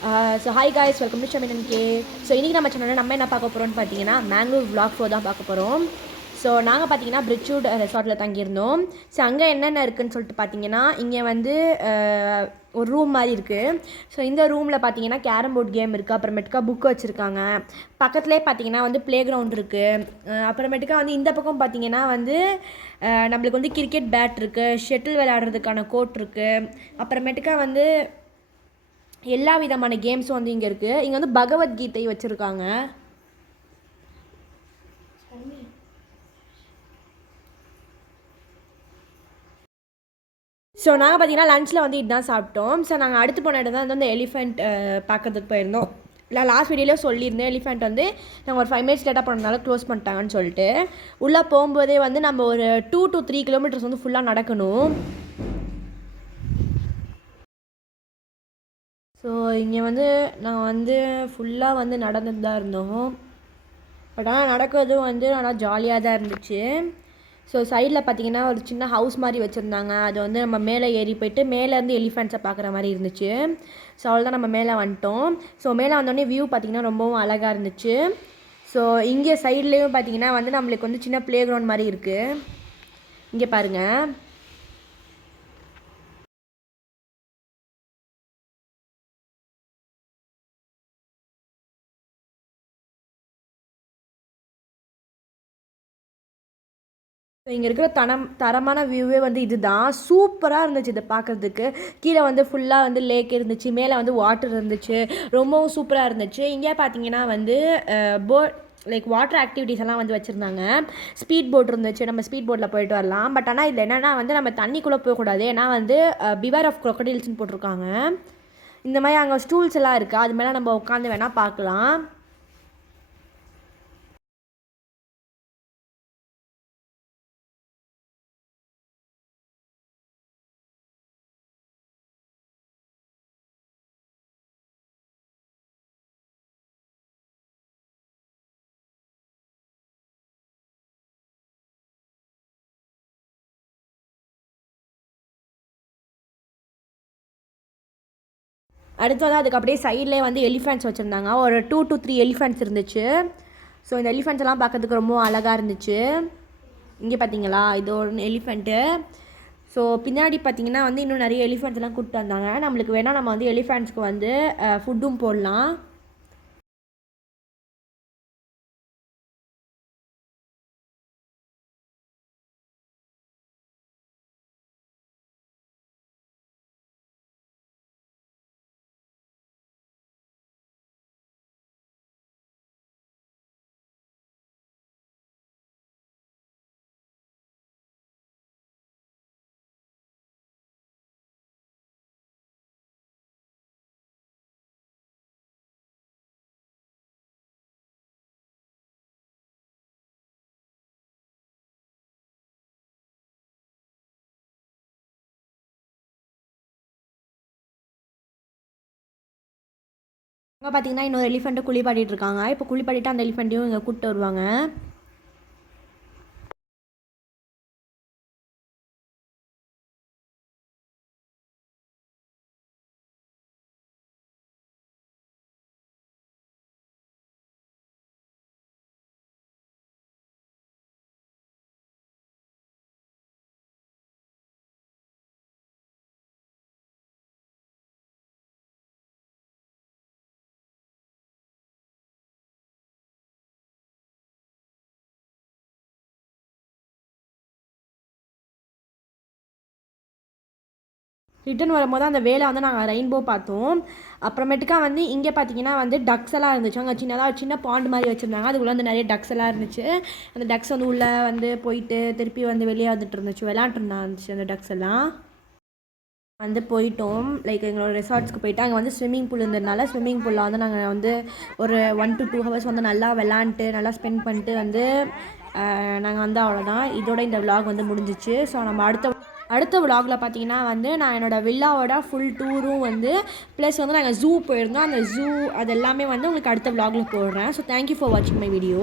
So hi guys, welcome to Shamin K. So இன்றைக்கி நம்ம சேனலில் நம்ம என்ன பார்க்க போகிறோம்னு பார்த்தீங்கன்னா மேங்களூர் vlog 4 தான் பார்க்க போகிறோம். ஸோ நாங்கள் பார்த்தீங்கன்னா பிரிட்ஜ்வுட் ரெசார்ட்டில் தங்கியிருந்தோம். ஸோ அங்கே என்னென்ன இருக்குதுன்னு சொல்லிட்டு பார்த்தீங்கன்னா இங்கே வந்து ஒரு ரூம் மாதிரி இருக்குது. ஸோ இந்த ரூமில் பார்த்தீங்கன்னா கேரம் போர்ட் கேம் இருக்குது, அப்புறமேட்டுக்கா புக்கு வச்சுருக்காங்க. பக்கத்துலேயே பார்த்தீங்கன்னா வந்து ப்ளே கிரவுண்ட் இருக்குது. அப்புறமேட்டுக்கா வந்து இந்த பக்கம் பார்த்தீங்கன்னா வந்து நம்மளுக்கு வந்து கிரிக்கெட் பேட் இருக்குது, ஷட்டில் விளையாடுறதுக்கான கோர்ட் இருக்குது. அப்புறமேட்டுக்கா வந்து எல்லா விதமான கேம்ஸும் வந்து இங்கே இருக்குது. இங்கே வந்து பகவத்கீதை வச்சுருக்காங்க. ஸோ நாங்கள் பார்த்தீங்கன்னா லஞ்சில் வந்து இதுதான் சாப்பிட்டோம். ஸோ நாங்கள் அடுத்து போன இடம் தான் வந்து எலிஃபெண்ட் பார்க்கறதுக்கு போயிருந்தோம். இல்லை லாஸ்ட் வீடியோவில் சொல்லியிருந்தேன், எலிஃபெண்ட் வந்து நாங்கள் ஒரு 5 மினிட்ஸ் லேட்டாக போனதுனால க்ளோஸ் பண்ணிட்டாங்கன்னு சொல்லிட்டு. உள்ளே போகும்போதே வந்து நம்ம ஒரு 2 to 3 கிலோமீட்டர்ஸ் வந்து ஃபுல்லாக நடக்கணும். ஸோ இங்கே வந்து நாங்கள் வந்து ஃபுல்லாக வந்து நடந்துட்டு தான் இருந்தோம். பட் ஆனால் நடக்கிறதும் வந்து நல்லா ஜாலியாக தான் இருந்துச்சு. ஸோ சைடில் பார்த்தீங்கன்னா ஒரு சின்ன ஹவுஸ் மாதிரி வச்சுருந்தாங்க. அது வந்து நம்ம மேலே ஏறி போய்ட்டு மேலேருந்து எலிஃபெண்ட்ஸை பார்க்குற மாதிரி இருந்துச்சு. ஸோ அவ்வளோதான், நம்ம மேலே வந்துட்டோம். ஸோ மேலே வந்தோடனே வியூ பார்த்திங்கன்னா ரொம்பவும் அழகாக இருந்துச்சு. ஸோ இங்கே சைட்லேயும் பார்த்திங்கன்னா வந்து நம்மளுக்கு வந்து சின்ன ப்ளே கிரவுண்ட் மாதிரி இருக்குது. இங்கே பாருங்கள். ஸோ இங்கே இருக்கிற தரமான வியூவே வந்து இதுதான். சூப்பராக இருந்துச்சு இதை பார்க்குறதுக்கு. கீழே வந்து ஃபுல்லாக வந்து லேக் இருந்துச்சு, மேலே வந்து வாட்டர் இருந்துச்சு, ரொம்பவும் சூப்பராக இருந்துச்சு. இங்கே பார்த்தீங்கன்னா வந்து லைக் வாட்டர் ஆக்டிவிட்டீஸ் எல்லாம் வந்து வச்சுருந்தாங்க. ஸ்பீட் போட் இருந்துச்சு, நம்ம ஸ்பீட் போட்டில் போயிட்டு வரலாம். பட் ஆனால் இதில் என்னென்னா வந்து நம்ம தண்ணிக்குள்ளே போகக்கூடாது, ஏன்னா வந்து பிவேர் ஆஃப் க்ரொக்கடைல்ஸ்னு போட்டிருக்காங்க. இந்த மாதிரி அங்கே ஸ்டூல்ஸ் எல்லாம் இருக்குது, அது மேலே நம்ம உட்காந்து வேணால் பார்க்கலாம். அடுத்து வந்து அதுக்கு அப்படியே சைட்லேயே வந்து எலிஃபெண்ட்ஸ் வச்சுருந்தாங்க. ஒரு 2 to 3 எலிஃபெண்ட்ஸ் இருந்துச்சு. ஸோ இந்த எலிஃபெண்ட்ஸ் எல்லாம் பார்க்கறதுக்கு ரொம்ப அழகாக இருந்துச்சு. இங்கே பார்த்தீங்களா, இது ஒரு எலிஃபெண்ட்டு. ஸோ பின்னாடி பார்த்தீங்கன்னா வந்து இன்னும் நிறைய எலிஃபெண்ட்ஸ் எல்லாம் கூப்பிட்டு வந்தாங்க. நம்மளுக்கு வேணால் நம்ம வந்து எலிஃபெண்ட்ஸ்க்கு வந்து ஃபுட்டும் போடலாம். அங்கே பார்த்தீங்கன்னா இன்னொரு எலிஃபெண்ட்டை குளிப்பாட்டிகிட்டு இருக்காங்க. இப்போ குளிப்பாட்டிட்டு அந்த எலிஃபெண்ட்டையும் இங்கே கூப்பிட்டு வருவாங்க. ரிட்டன் வரும்போது அந்த வேலை வந்து நாங்கள் ரெயின்போ பார்த்தோம். அப்புறமேட்டுக்கா வந்து இங்கே பார்த்தீங்கன்னா வந்து டக்ஸ் எல்லாம் இருந்துச்சு. அங்கே சின்னதாக சின்ன பாண்ட் மாதிரி வச்சுருந்தாங்க. அதுக்குள்ளே வந்து நிறைய டக்ஸ் எல்லாம் இருந்துச்சு. அந்த டக்ஸ் வந்து உள்ளே வந்து போயிட்டு திருப்பி வந்து வெளியே வந்துட்டு இருந்துச்சு, விளையாண்டுருந்துச்சு அந்த டக்ஸ் எல்லாம். வந்து போயிட்டோம், லைக் எங்களோட ரெசார்ட்ஸ்க்கு போயிட்டு அங்கே வந்து ஸ்விம்மிங் பூல் இருந்ததுனால ஸ்விம்மிங் பூலில் வந்து நாங்கள் வந்து ஒரு 1 to 2 ஹவர்ஸ் வந்து நல்லா விளாண்டுட்டு நல்லா ஸ்பெண்ட் பண்ணிட்டு வந்து நாங்கள் வந்து அவ்வளோதான். இதோட இந்த விலாக் வந்து முடிஞ்சிச்சு. ஸோ நம்ம அடுத்த விலாகில் பார்த்தீங்கன்னா வந்து நான் என்னோடய வில்லாவோட ஃபுல் டூரும் வந்து ப்ளஸ் வந்து நாங்கள் ஜூ போயிருந்தோம். அந்த ஜூ அது எல்லாமே வந்து உங்களுக்கு அடுத்த விலாகில் போடுறேன். ஸோ தேங்க்யூ ஃபார் வாட்சிங் மை வீடியோ.